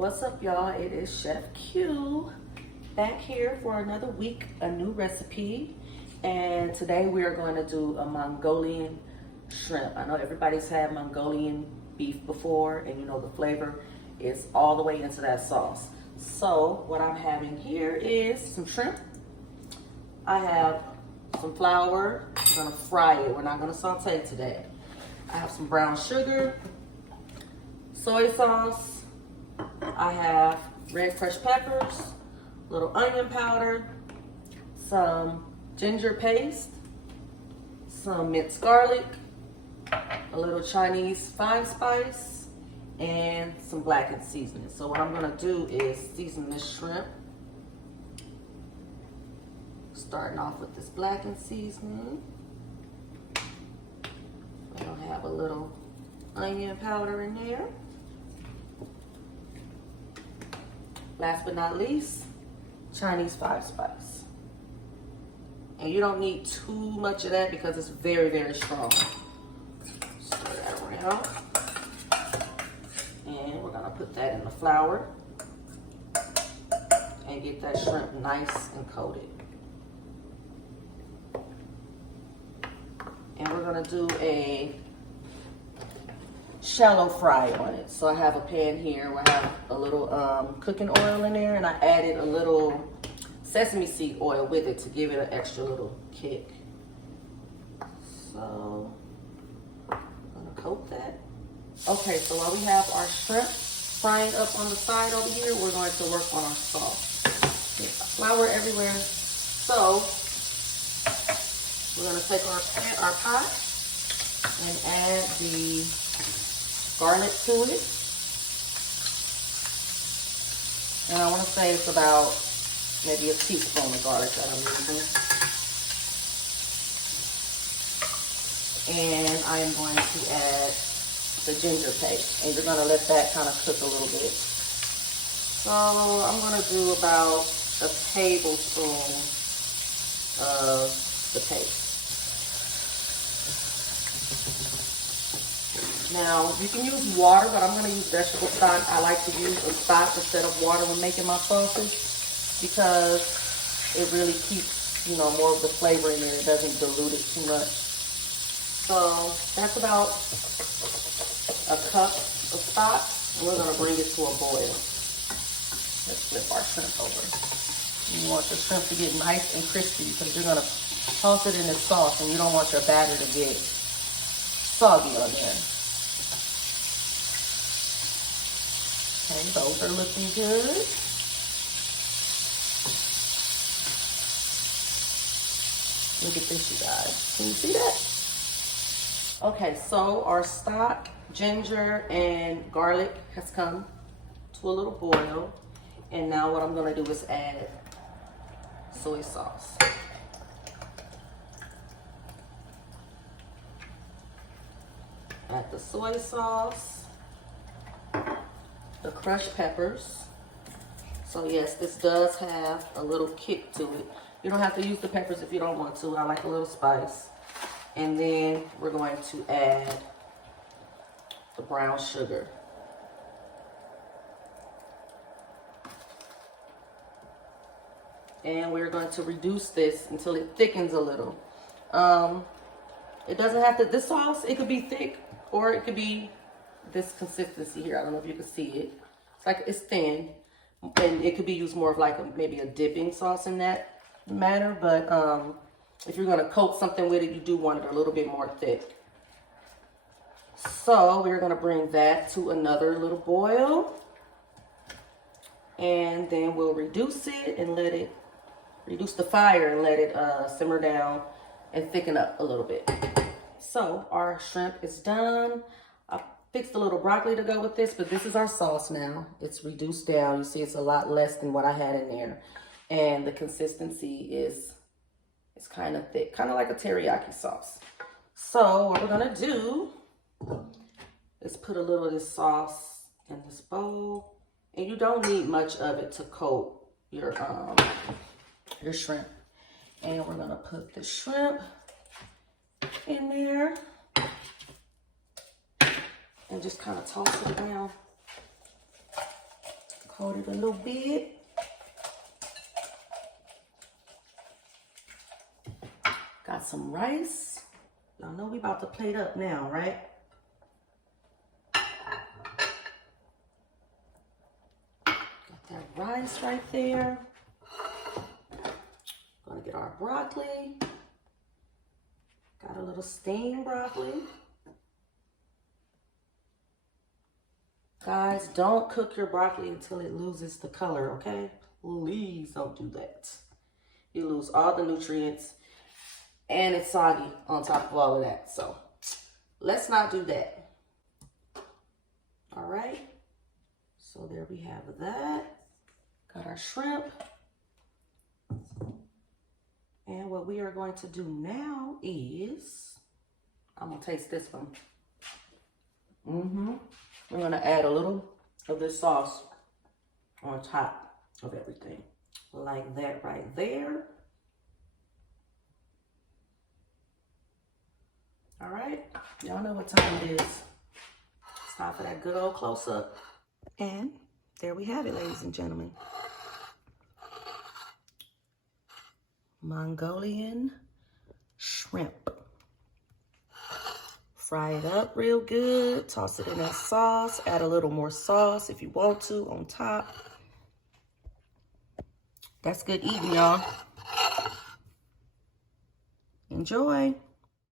What's up, y'all? It is Chef Q back here for another week, a new recipe. And today we are going to do a Mongolian shrimp. I know everybody's had Mongolian beef before, and you know the flavor is all the way into that sauce. So what I'm having here is some shrimp. I have some flour. I'm gonna fry it. We're not gonna saute it today. I have some brown sugar, soy sauce. I have red crushed peppers, a little onion powder, some ginger paste, some minced garlic, a little Chinese fine spice, and some blackened seasoning. So what I'm gonna do is season this shrimp. Starting off with this blackened seasoning. I'll have a little onion powder in there. Last but not least, Chinese five spice. And you don't need too much of that because it's very, very strong. Stir that around. And we're gonna put that in the flour and get that shrimp nice and coated. And we're gonna do a shallow fry on it. So I have a pan here where I have a little cooking oil in there, and I added a little sesame seed oil with it to give it an extra little kick. So I'm gonna coat that. Okay, so while we have our shrimp frying up on the side over here, we're going to work on our sauce. Get flour everywhere. So we're gonna take our pot and add the garlic to it. And I wanna say it's about maybe a teaspoon of garlic that I'm using. And I am going to add the ginger paste. And you're gonna let that kind of cook a little bit. So I'm gonna do about a tablespoon of the paste. Now, you can use water, but I'm going to use vegetable stock. I like to use a stock instead of water when making my sausage because it really keeps, you know, more of the flavor in there. It doesn't dilute it too much. So that's about a cup of stock, and we're going to bring it to a boil. Let's flip our shrimp over. You want your shrimp to get nice and crispy because you're going to toss it in the sauce, and you don't want your batter to get soggy on there. Okay, those are looking good. Look at this, you guys. Can you see that? Okay, so our stock, ginger, and garlic has come to a little boil. And now what I'm gonna do is add soy sauce. Add the soy sauce. The crushed peppers. So yes, this does have a little kick to it. You don't have to use the peppers if you don't want to. I like a little spice. And then we're going to add the brown sugar. And we're going to reduce this until it thickens a little. It doesn't have to, this sauce, it could be thick or it could be this consistency here. I don't know if you can see it. It's like it's thin, and it could be used more of like maybe a dipping sauce in that manner. But if you're gonna coat something with it, you do want it a little bit more thick. So we're gonna bring that to another little boil, and then we'll reduce it and let it reduce the fire and let it simmer down and thicken up a little bit. So our shrimp is done. Fixed a little broccoli to go with this, but this is our sauce now. It's reduced down. You see it's a lot less than what I had in there. And the consistency is kind of thick, kind of like a teriyaki sauce. So what we're gonna do is put a little of this sauce in this bowl. And you don't need much of it to coat your shrimp. And we're gonna put the shrimp in there. And just kind of toss it around. Coat it a little bit. Got some rice. Y'all know we about to plate up now, right? Got that rice right there. Gonna get our broccoli. Got a little steamed broccoli. Guys, don't cook your broccoli until it loses the color, okay? Please don't do that. You lose all the nutrients and it's soggy on top of all of that. So let's not do that. All right. So there we have that. Got our shrimp. And what we are going to do now is, I'm gonna taste this one. We're gonna add a little of this sauce on top of everything. Like that right there. All right, y'all know what time it is. It's time for that good old close-up. And there we have it, ladies and gentlemen. Mongolian shrimp. Fry it up real good. Toss it in that sauce. Add a little more sauce if you want to on top. That's good eating, y'all. Enjoy.